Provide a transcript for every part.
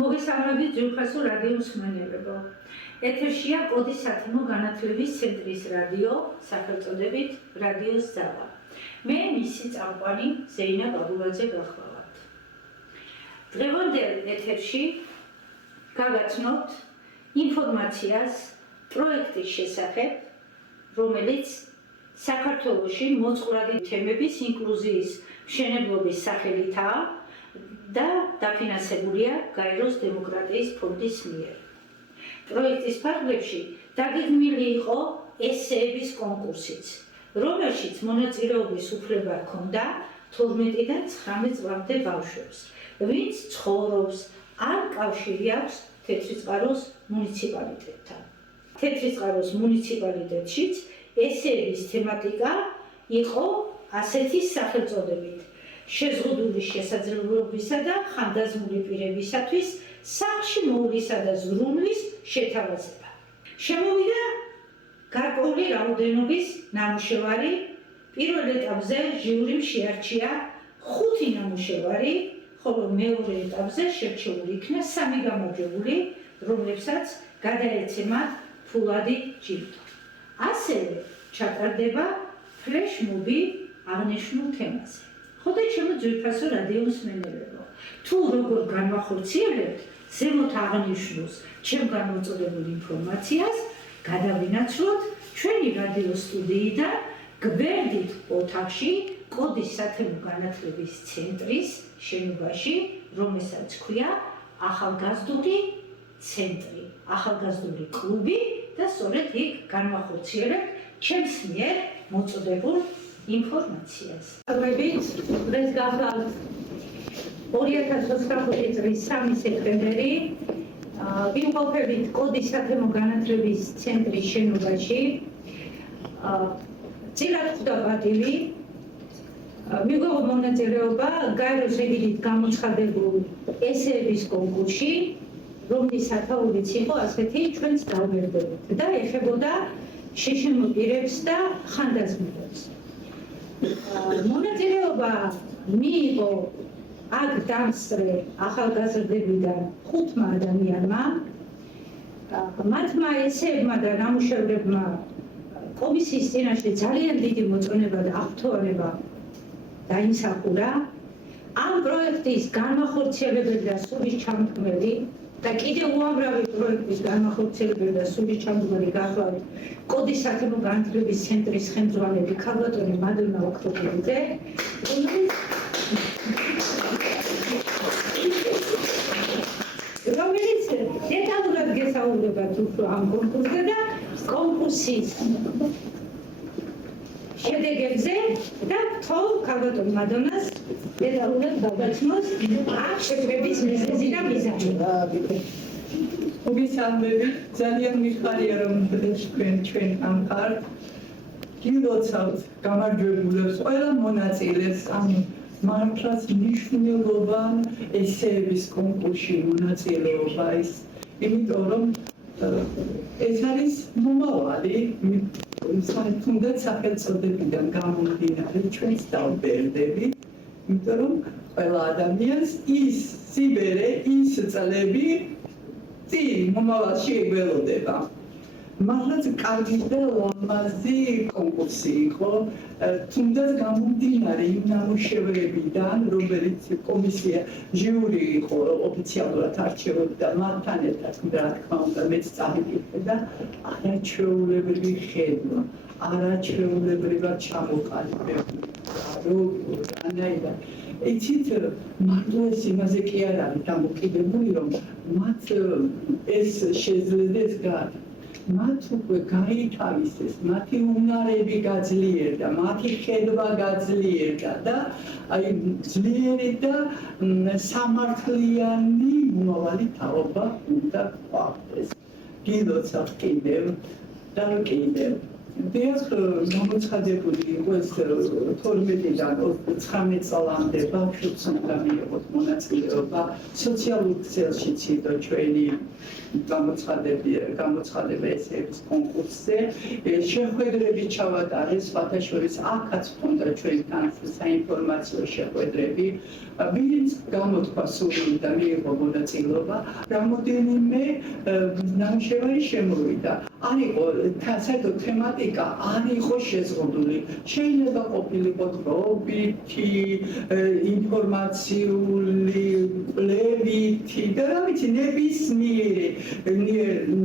მოგესალმებით ძვირფასო რადიო მსმენელებო. ეთერშია კოდის სათემო განათლების ცენტრის რადიო, სახელწოდებით რადიოს ზავა. მე მისი წამყვანი ზეინა ბაბულაძე გახლავართ. დღევანდელ ეთერში გავაცნობთ ინფორმაციას პროექტის შესახებ, რომელიც საქართველოში მოწყვლადი თემების ინკლუზიის მშენებლობის სახელითაა და დაფინანსებულია გაეროს დემოკრატიის ფონდის მიერ. პროექტის ფარგლებში დაგეგმილი იყო ესეების კონკურსიც, რომელშიც მონაწილეობის უფლება ჰქონდა 12-დან 19 წლამდე ბავშვებს, ვინც ცხოვრობს ან კავშირი აქვს თეთრიწყაროს მუნიციპალიტეტთან. თეთრიწყაროს მუნიციპალიტეტშიც ესეების თემატიკა იყო ასეთი სახელწოდებით: შეზღუდული შესაძლებლობისა და ხანდაზმული პირებისათვის სახლში მოვლისა და ზრუნვის შეთავაზება. შემოვიდა გარკვეული რაოდენობის ნამუშევარი. პირველ ეტაპზე ჟიურიმ შეარჩია 5 ნამუშევარი, ხოლო მეორე ეტაპზე შერჩეული იქნა 3 გამარჯვებული, რომლებსაც გადაეცემათ ფულადი ჯილდო. ასევე ჩატარდება ფლეშმობი აღნიშნულ თემაზე. ხოდა ჩემო ძვირფასო რადიო მსმენელებო, თუ როგორ განვახორციელებთ ზემოთ აღნიშნულს ჩემგან მოწოდებულ ინფორმაციას, გადავინაცვლოთ ჩვენი რადიო სტუდიიდან გვერდით ოთახში კოდის სათემო განათლების ცენტრის შენობაში, რომელსაც ჰქვია ახალგაზრდული ცენტრი, ახალგაზრდული კლუბი და სწორედ იქ განვახორციელებთ ჩემს მიერ მოწოდებულ ინფორმაციას. დღეს გახლავთ 2025 წლის 3 სექტემბერი. ვიმყოფებით კოდის სათემო განათლების ცენტრის შენობაში. წილად ხვდა პატივი. მიგვიღო მონაწილეობა გაეროს ეგიდით გამოცხადებულ ესეების კონკურსში, რომლის სათაურიც იყო ასეთი ჩვენს დავმერდებით და ეხებოდა შეშინებულ პირებს და ხანდაზმულებს. მონაწილეობა მიიღო აქ დამსწრე ახალგაზრდებიდან 5 ადამიანმა. მათმა ესეებმა და ნამუშევრებმა კომისიის წინაშე ძალიან დიდი მოწონება და აღფრთოვანება დაიმსახურა. ამ პროექტის განმახორციელებელი და სულის ჩამდგმელი და კიდევ უამრავი პროექტის განმახორციელებელი და სულის ჩამდგმელი გახლავთ კოდის სათემო განათლების ცენტრის ხელმძღვანელი ქალბატონი მადონა ოქროპიძე, რომელიც დეტალურად გესაუბრება უფრო ამ კონკურსზე და კონკურსის შედეგებზე და თол ქალბატონ მადონას დეტალურად დაგაცნოს აქ შეკრების მიზეზი და მიზანი. მოგესალმებით, ძალიან მიხარია რომ ჩვენ ამ ხართ. გილოცავთ გამარჯვებულებს, ყველა მონაწილეს ამ მართლაც მნიშვნელოვან ესეების კონკურსში მონაწილეობა ის, იმიტომ რომ ეს არის მომავალი, თუნდაც სახელწოდებიდან გამომდინარე ჩვენს დავბერდებით, იმიტომ რომ ყველა ადამიანს ის სიბერე, ის წლები წინ მომავალში ველოდება. მართლაც კარგი და ლამაზი კონკურსი იყო, თუნდაც გამომდინარე იმ ნამუშევრებიდან, რომელიც კომისია ჟიური იყო ოფიციალურად არჩევდა მათთან ერთად, რა თქმა უნდა, მეც წავიკითხე და არაჩვეულებრივი ხედვა, არაჩვეულებრივად ჩამოყალიბებული, როგორ რანაირად. იცით, მარტო ეს იმაზე კი არ არის დამოკიდებული, რომ მათ ეს შეძლებდეს მათ უკვე გაითავისეს, მათი უნარები გაძლიერდა, მათი ხედვა გაძლიერდა და აი ძლიერი და სამართლიანი მომავალი თაობა უნდა გვაქვს. გილოცავთ კიდევ და კიდევ დიახ, გამოცხადებული იყოს 12-დან 19 წლამდე ბავშვებს უნდა მიიღოთ მონაწილეობა სოციალურ ქსელშიც იყო ჩვენი გამოცხადება ესეების კონკურსზე. შეხვედრები ჩავატარეს, სხვათა შორის აქაც ჰქონდა ჩვენთან საინფორმაციო შეხვედრები. ვინც გამოთქვა სურვილი და მიიღო მონაწილეობა, რამოდენიმე ნამუშევარი შემოვიდა. არ იყო საერთოდ თემატიკა არ იყო შეზღუდული. შეიძლება ყოფილიყო დროებითი, ინფორმაციული, კვლევითი და რა ვიცი,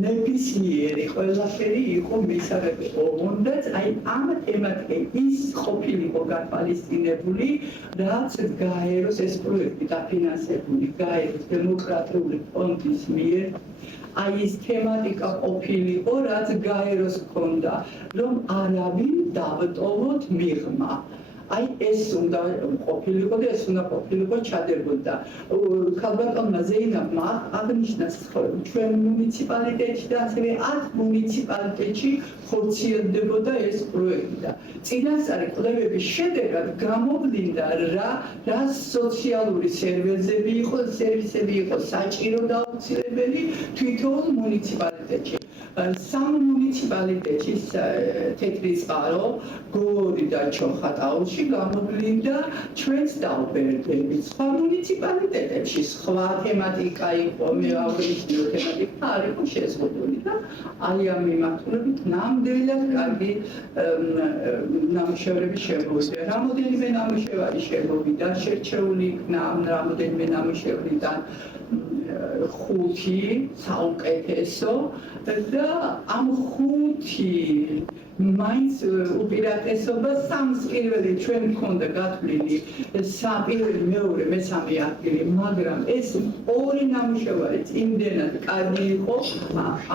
ნებისმიერი ყველაფერი იყო მისაღები. ოღონდ აი ამ თემატიკით ის ყოფილიყო გათვალისწინებული, რაც გაეროს ეს პროექტი დაფინანსებული გაეროს დემოკრატიული ფონდის მიერ. აი ეს თემატიკა ყოფილიყო, რაც გაეროს ჰქონდა, რომ არავინ დავტოვოთ მიღმა. აი ეს უნდა ყოფილიყო და ეს უნდა ყოფილიყო ჩადებოდა. ქალბატონმა ზეინაბმა აღნიშნა ჩვენ მუნიციპალიტეტში და ასევე 10 მუნიციპალიტეტში ხორციელდებოდა ეს პროექტი და წინასწარი კვლევების შედეგად გამოვლინდა რა სოციალური სერვისები იყო საჭირო და აუცილებელი თვითონ მუნიციპალიტეტში. 3 მუნიციპალიტეტში თეთრი წყარო, გორი და ჩოხატაუში გამოვლინდა ჩვენს დაუპირდებით. სხვა მუნიციპალიტეტებში სხვა თემატიკა იყო, მე აღნიშნულ თემატიკა არ იყო შეზღუდული და აი ამ მიმართულებით ნამდვილად კარგი ნამუშევრები შემოვიდა. რამოდენიმე ნამუშევარი შემოვიდა, შერჩეული იქნა რამოდენიმე ნამუშევრიდან 5 საუკეთესო და ამ 5 მაინც უპირატესობა 3-ს პირველი ჩვენ გქონდა გათვლილი, პირველი, მეორე, მესამე ადგილი, მაგრამ ეს 2 ნამუშევარი იმდენად კარგი იყო,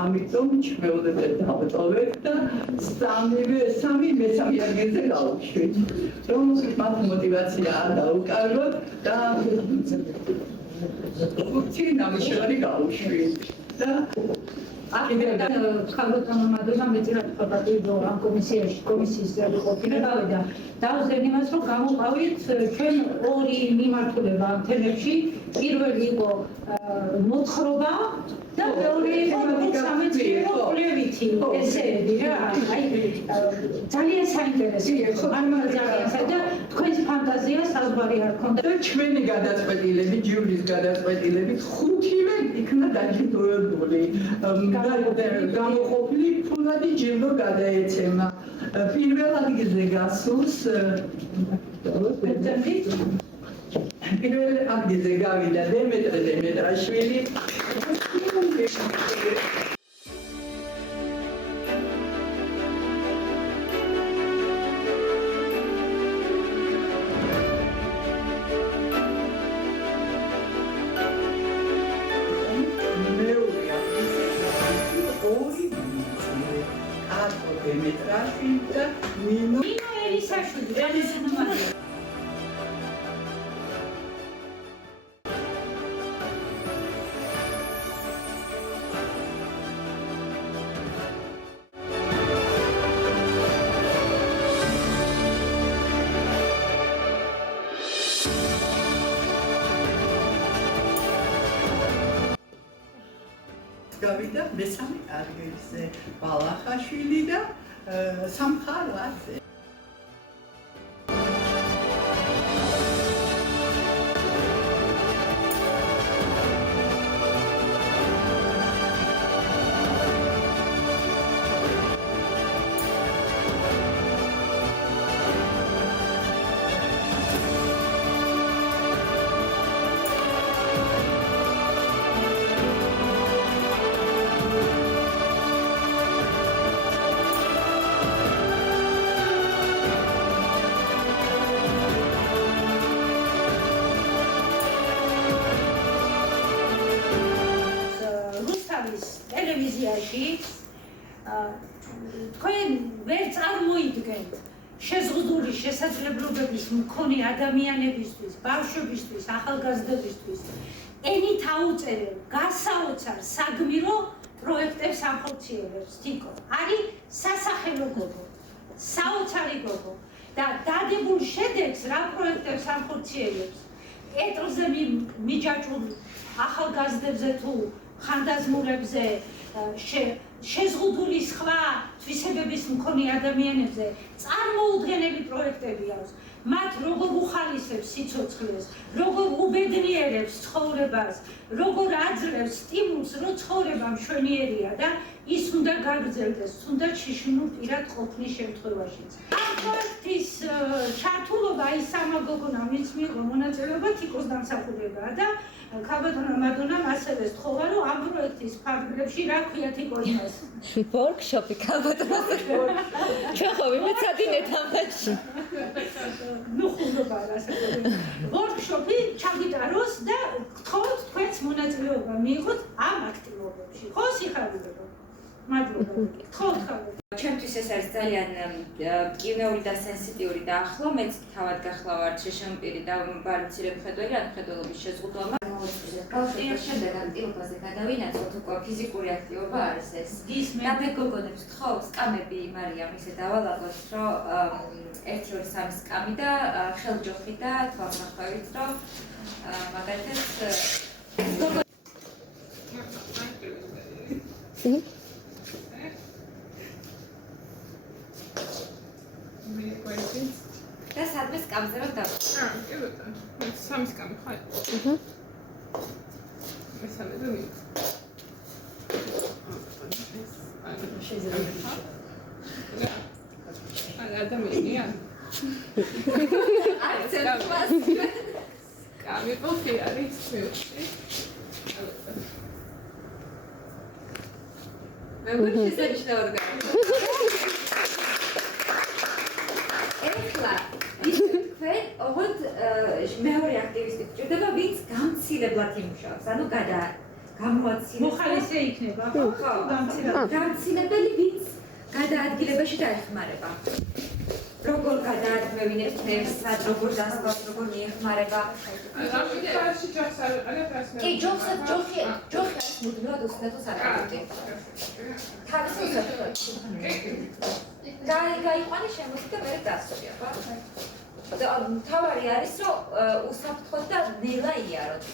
ამიტომ ჩვეულებრივ დავტოვეთ და 3 მესამე ადგილზე გავუშვით. რომელშიც მათ მოტივაცია არ დაუკარგოთ და 5 ნამუშევარი გავუშვით და ქალბატონმა მადლობა მეტად ხაბატიო ამ კომისიის ყოფილებავი და დავზენ იმას რომ გამოვყავით ჩვენ 2 მიმართულება ამ თემებში. პირველი იყო მოთხრობა და მეორე იყო სამეცნიერო კვლევითი ესეები რა. აი ძალიან საინტერესო და თქვენს ფანტაზიას საზღვარი არ ქონდა. ჩვენი გადაწყვეტილებით, ჯვრის გადაწყვეტილებით 5-ვე იქნა დაჯილდოებული. გამოყოფილი ფულადი ჯილდო გადაეცემა. პირველ ადგილზე გასულს პირველ ადგილზე გავიდა დემეტრე დემეტრაშვილი. ნინო ელისაშვილი რანესინომანი გავიდა მესამე ადგილზე ბალახაშვილი და სამხარვაძე. თქვენ ვერ წარმოიდგენთ შეზღუდული შესაძლებლობების მქონე ადამიანებისთვის, ბავშვებისთვის, ახალგაზრდებისთვის ენით აუწერელ, გასაოცარ, საგმირო პროექტებს ახორციელებს თიკო. არის სასახელო გოგო, საოცარი გოგო და დადებულ შედეგს რა პროექტებს ახორციელებს. კეტრზე მიჯაჭვულ ახალგაზრდებზე თუ ხანდაზმულებზე შეზღუდული სხვა თვისებების მქონე ადამიანებზე წარმოუდგენელი პროექტები აქვს. მათ როგორ უხალისებს სიცოცხლეს, როგორ უბედნიერებს ცხოვრებას, როგორ აძლევს სტიმულს, რომ ცხოვრება მშვენიერია და ის უნდა გაგრძელდეს, თუნდაც შიშინულ პირად ყოფნის შემთხვევაშიც. ამ პროექტის ჩართულობა ის სამაგოგონა, ვინც მიიღო მონაწილეობა თიკოს დამსახურებაა და ქალბატონმა მადონამ ასევე სთხოვა, რომ ამ პროექტის ფარგლებში რა ქვია თიკო იმას. ვორქშოპი ქალბატონმა. ჩვენ ხო ვიმეცადინეთ ამაში. ნუ ხუნობა რასაკეთებ. ვორქშოპი ჩაგიტაროს და გთხოვთ თქვენს მონაწილეობა მიიღოთ ამ აქტივობებში. ხო სიხარულებო. მადლობა. გთხოვთ ხალხო. ჩემთვის ეს არის ძალიან კინეული და სენსიტიური და ახლო, მეც თავად გახლავართ შეშემპირი და ბარცირე მხედველი ან მხედველობის შეზღუდვამა. კავშირის შემდეგ აქტივობაზე გადავინაცვლოთ, უკვე ფიზიკური აქტივობა არის ეს. და მე გოგონებს გთხოვ, სკამები მარიამ ისე დავალაგოთ, რომ 1-2-3 სკამი და ხელჯოხი და თვალსახვევით, რომ მაგალითად და სადმე სკამზე რომ დავ. კი ბატონო. სამი სკამი ხარ? მესამე და ვინ? შეიძლება. ადამიანია. აი, ცელფას. სკამი პოქი არის მეუში. მე ვარ შესანიშნავად გაიგე. თქვენ ოღონდ მეორე აქტივისტი გჭირდება, ვინც გამცირებლად იმუშავებს, ანუ გამოაცილებს. მოხალისე იქნება, ხო? გამცირებელი, ვინც გადაადგილებაში დაეხმარება. როგორ გადაადგმევინებს თემს, როგორ დასწავლს, როგორ მიეხმარება. კი, ჯოხი არის მუდმივად უსტატოს აქტივისტი. თავისუფლად. გაიყვანე შემოსი და მე დასწრია, ხო? თავარი არის, რომ უსაფრთხოდ და ნელა იაროთ.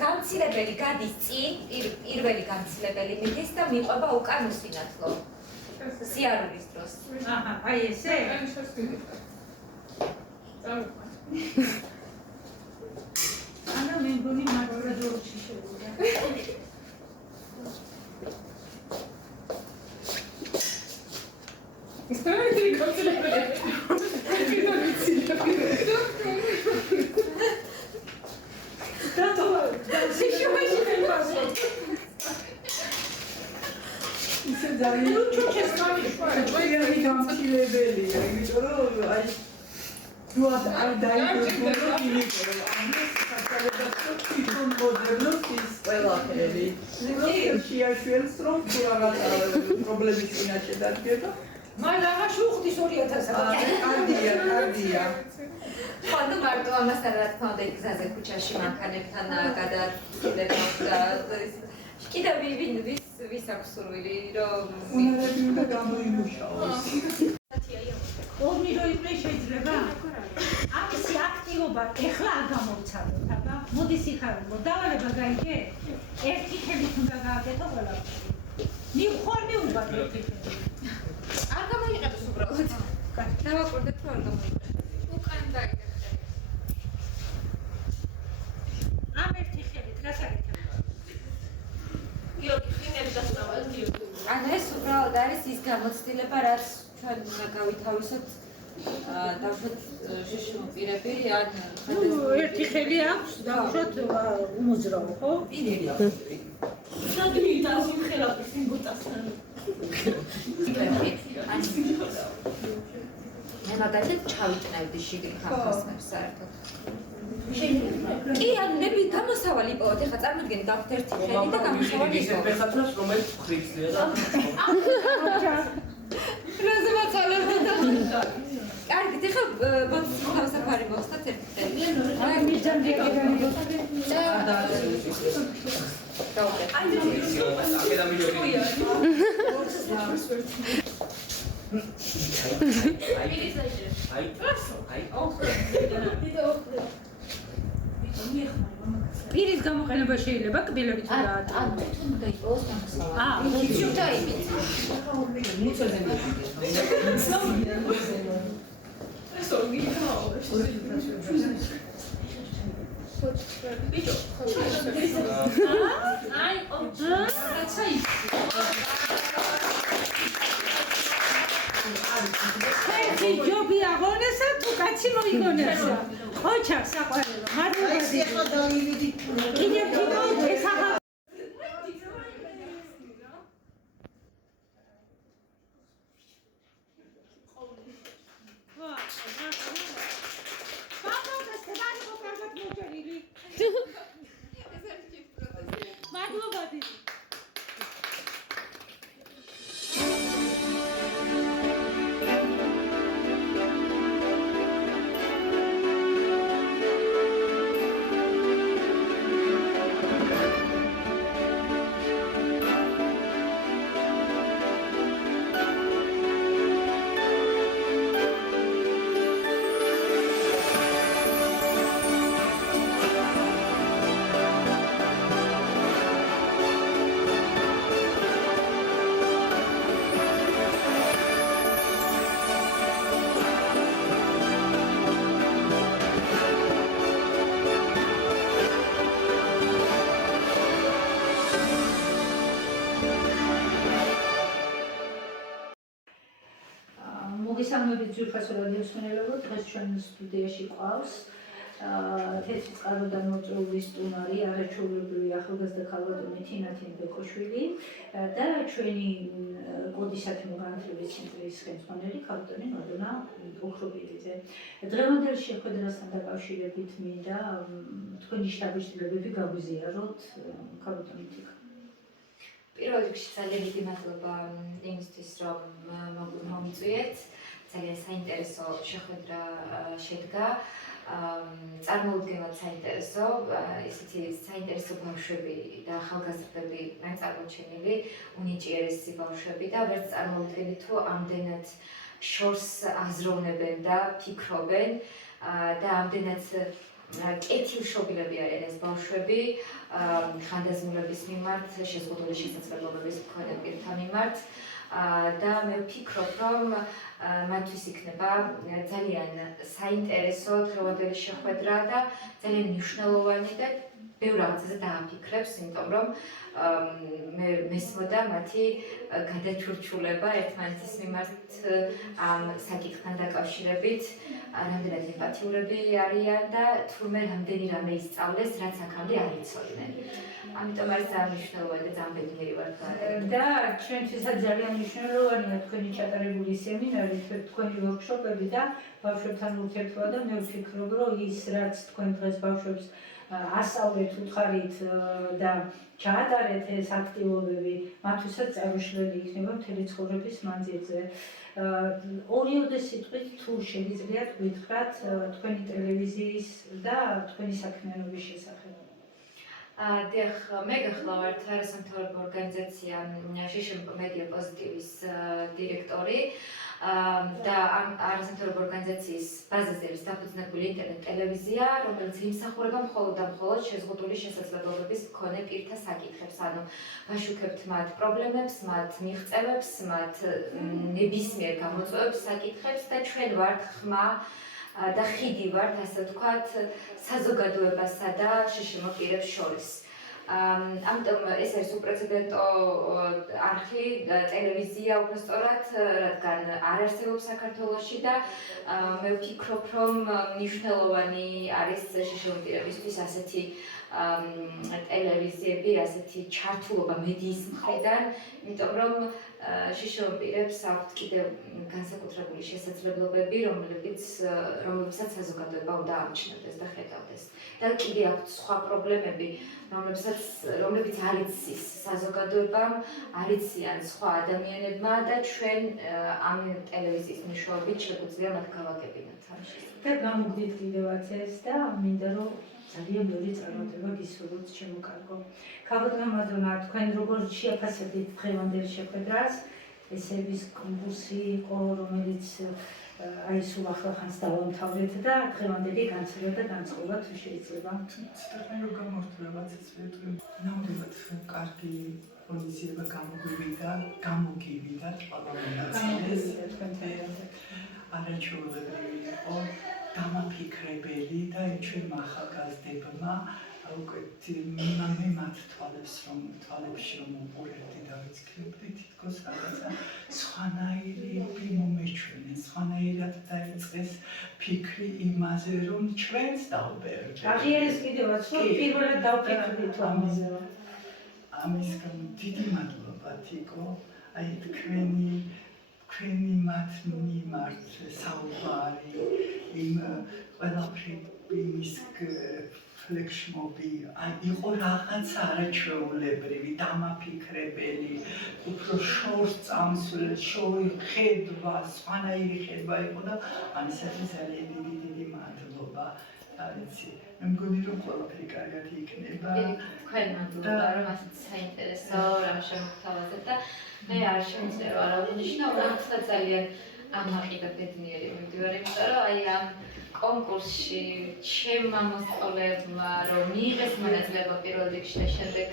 გამცირებელი გადის წინ, პირველი გამცირებელი მიდის და მიყვება უკან უსინათლო. სიარულის დროს. აჰა, აი ესე? ანა მე მგონი მაგალითად შეიძლება. ისე ძალიან ჩვენი გამცირებელია, იმიტომ რომ აი თუ არ დაიწყო იმითო ამას საქართველოს თვითონ მოდერნოს ის ყველაფერი. შეაშველს რომ თუ რაღაცა პრობლემის წინაშე დადგება. მან აღარ შუხდის 2000-ად. კარგია. ხოდა მარტო ამასთან რა თქმა უნდა გზაზე ქუჩაში მანქანებთან გადაადგილება და კიდევ ვის აქვს სურვილი რომ უნარები უნდა გამოიმუშაოს. ორმი რო იყოს შეიძლება? ამისი აქტივობა ეხლა არ გამოვცადოთ, აბა. მოდი სიხარულო, დავალება გაიგე? ერთი ხელი უნდა გააკეთო ყველაფერი. მიხوار მიუბად ერთი ხელი. არ გამოიყენოს უბრალოდ. დავაკვირდეთ რომ არ გამოიყენოს. უკან დაიგეთ. ამ ერთი ხელით გასაკეთებ. გიორგი ხინელი დასწავლა გიორგი. ანუ ეს უბრალოდ არის ის გამოცდილება, რაც ჩვენ უნდა გავითავისოთ დავუშვათ შეშმო პირები ან ერთი ხელი აქვს, დავუშვათ უმოძრაო, ხო? პირები აქვს. სადმი დავიმ ხელაფის იმ ბუტასთან. მე მაგალითად ჩავიტნევდი შიგნით ხალხს საერთოდ. კი, ანუ ნები გამოსავალი იპოვოთ, ეხლა წარმოიდგინე დავთ ერთი ხელი და გამოსავალი იპოვოთ. ფეხათრას რომელიც ხრიცლია და რაზე მაცალებდა და კარგი, ეხლა ბოთის თავსაფარი მოხსნათ ერთი ხელი. აი მიჯამდე გადამიგოთ. პირის გამოყენება შეიძლება კბილებით დაატოვოს. ერთი ჯობი აღონესა თუ კაცი მოიგონესა. ოჩა საყვარელო. მადლობა დიდი. კიდევ თვითონ ეს ახალ მადლობა დიდი. მოგესალმებით ძვირფასო რადიო მსმენელებო, დღეს ჩვენ სტუდიაში ყავს თეთრი წყაროდან მოწვეული სტუმარი, არაჩვეულებრივი ახალგაზრდა ქალბატონი თინა თინბეკოშვილი და ჩვენი კოდის სათემო განათლების ცენტრის ხელმძღვანელი ქალბატონი მადონა ოქრობილიძე. დღევანდელ შეხვედრასთან დაკავშირებით მინდა თქვენი შთაბეჭდილებები გაგვიზიაროთ, ქალბატონი თინა. პირველ რიგში ძალიან დიდი მადლობა იმისთვის, რომ მომიწვიეთ. ძალიან საინტერესო შეხვედრა შედგა. წარმოუდგენლად საინტერესო, ისეთი საინტერესო ბავშვები და ახალგაზრდები მან წარმოჩენილი, უნიჭიერესი ბავშვები და ვერც წარმოუდგენლით თუ ამდენად შორს აზროვნებენ და ფიქრობენ და ამდენად კეთილშობილები არიან ეს ბავშვები ხანდაზმულების მიმართ, შეზღუდული შესაძლებლობების მქონე პირთა მიმართ და მე ვფიქრობ, რომ მათთვის იქნება ძალიან საინტერესო დღევანდელი შეხვედრა და ძალიან მნიშვნელოვანი და ბევრ რაღაცაზე დააფიქრებს, იმიტომ რომ მე მესმოდა მათი გადაჩურჩულება ერთმანეთის მიმართ ამ საკითხთან დაკავშირებით, რამდენად ემპათიურები არიან და თურმე რამდენი რამე ისწავლეს, რაც აქამდე არ იცოდნენ. ამიტომ არის ძალიან მნიშვნელოვანი და ძალიან ბედნიერი ვარ. და ჩვენთვისაც ძალიან მნიშვნელოვანია თქვენი ჩატარებული სემინარი, თქვენი ვორქშოპები და ბავშვებთან ურთიერთობა და მე ვფიქრობ, რომ ის რაც თქვენ დღეს ბავშვებს ასწავლეთ, უთხარით და ჩაატარეთ ეს აქტივობები, მათთვისაც წარმოშლილი იქნება მთელი ცხოვრების მანძილზე. ორიოდე სიტყვით თუ შეგიძლიათ გითხრათ თქვენი ტელევიზიის და თქვენი საქმიანობის შესახებ. დიახ, მე გახლავართ არასამთავრობო ორგანიზაცია შშმ მედია პოზიტივის დირექტორი და ამ არასამთავრობო ორგანიზაციის ბაზაზე არის დაფუძნებული ინტერნეტ ტელევიზია, რომელიც იმსახურება მხოლოდ და მხოლოდ შეზღუდული შესაძლებლობების მქონე პირთა საკითხებს, ანუ ვაშუქებთ მათ პრობლემებს, მათ მიღწევებს, მათ ნებისმიერ გამოწვევებს, საკითხებს და ჩვენ ვართ ხმა და ხიდი ვართ, ასე ვთქვათ, საზოგადოებასა და შშმ პირებს შორის. ამიტომ ეს არის უპრეცედენტო არხი, ტელევიზია უბრალოდ, რადგან არ არსებობს საქართველოში და მე ვფიქრობ, რომ მნიშვნელოვანი არის შშმ პირებისთვის ასეთი ტელევიზიები, ასეთი ჩართულობა მედიის მხრიდან, იმიტომ რომ შშმ პირებს აქვთ კიდევ განსაკუთრებული შესაძლებლობები, რომლებსაც საზოგადოება უნდა ამჩნევდეს და ხედავდეს. და კიდე აქვთ სხვა პრობლემები, რომლებიც არ იცის საზოგადოებამ, არ იციან სხვა ადამიანებმა და ჩვენ ამ ტელევიზიის მეშვეობით შეგვიძლია მათ გავაგებინოთ. და გამოგდით კიდევაც ეს და მინდა რომ ძალიან ბევრი წარმატება გისურვებთ ჩემო კარგო. ქალბატონო მადლობა, თქვენ როგორ შეაფასებთ დღევანდელ შეხვედრას? ესების კონკურსი იყო, რომელიც აი სულ ახლახანს დავამთავრეთ და დღევანდელი განცხადება და განწყობა თუ შეიძლება. ცოტა რომ გამორთულებაც ესეთი ნამდვილად კარგი პოზიცია გამოგივიდა ყველაფერს არაჩვეულებრივი იყო დამაფიქრებელი და ჩვენ ახალგაზრდებმა უკვე მე მათ თვალებში რომ უყურებდი და ვიცქლებდი თითქოს რაღაცა სხვანაირი მომეჩვენეს, სხვანაირად დაიწყეს ფიქრი იმაზე რომ ჩვენს დავბერდეთ. აღიარეს კიდევაც რომ პირველად დავფიქრდით ამაზე. ამის გამო დიდი მადლობა თიკო, აი თქვენი მათ მიმართ საუბარი იმ ყველაფრის ფლექსმობი იყო რაღაც არაჩვეულებრივი, დამაფიქრებელი, უფრო შორს წამსვლელი, შორი ხედვა, სხვანაირი ხედვა იყო და ამისათვის ძალიან დიდი მადლობა. არიცი, მე მგონი რომ ყველაფერი კარგად იქნება. თქვენ მადლობა რომ ასეთ საინტერესო რამ შემოგთავაზეთ და მე არ შემიძლია რომ არ აღნიშნო, მართლა ძალიან ამაყიდა ბედნიერი მივდივარ, იმიტომ რომ აი ამ კონკურსში ჩემმა მოსწავლეებმა რომ მიიღეს მონაწილეობა პირველ რიგში და შემდეგ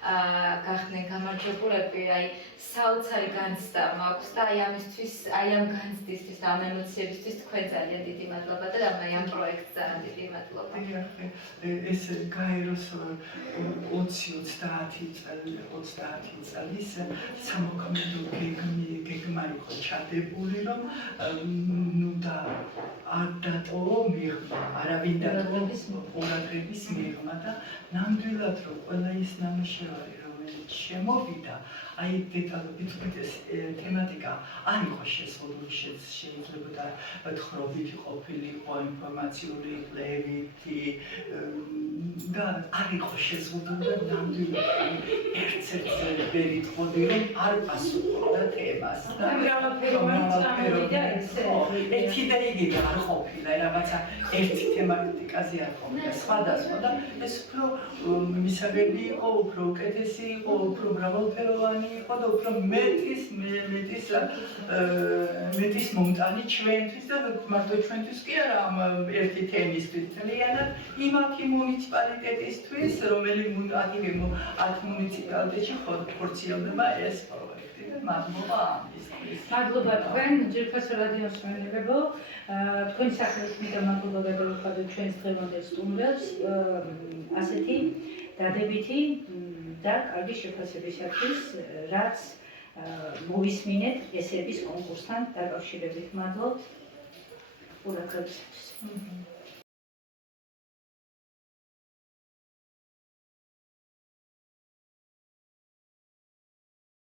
გახდნენ გამარჯვებულები, აი საოცარი განცდა მაქვს და აი ამისთვის, აი ამ განცდისთვის და ამ ემოციებისთვის თქვენ ძალიან დიდი მადლობა და ამ პროექტს ძალიან დიდი მადლობა. ეს გაეროს 20-30 წლის სამოქმედო გეგმა იყო ჩადებული, რომ ნუ და არ დატოვო მიღმა, არავინ დატოვო ყურადღების მიღმა და ნამდვილად რომ ყველა ის ნამუშევარი რომელიც შემოვიდა, აი დეტალობით ეს თემატიკა არ იყო შესრულებული, შეიძლება თხრობითი ყოფილიყო, ინფორმაციული კლებითი და არ იყო შესრულებული და ნამდვილად ერთ-ერთი ვერ იტყოდი რომ არ პასუხობდა თემას და ერთი და იგი არ ყოფილა, რაღაცა ერთი თემატიკაზე არ ყოფილა, სხვადასხვა და ეს უფრო მისაღები იყო, უფრო უკეთესი იყო, უფრო მრავალფეროვანი იყო და უფრო მეტის მომტანი ჩვენთვის და მარტო ჩვენთვის კი არა ამ ერთი თემისთვის, ძალიანად იმათი მუნიციპალიტეტისთვის, რომელიც 10 მუნიციპალიტეტში ხორციელდება ეს პროექტი და მადლობა ამისთვის. მადლობა თქვენ, ჯერხასო რადიოს მსმენელებო, თქვენი სახელით მინდა მადლობები ვუხადოთ ჩვენს დღევანდელ სტუმრებს, ასეთი დადებითი და კარგი შეფასებისათვის, რაც მოვისმინეთ ესების კონკურსთან დაკავშირებით. მადლობთ ყურადღებისთვის.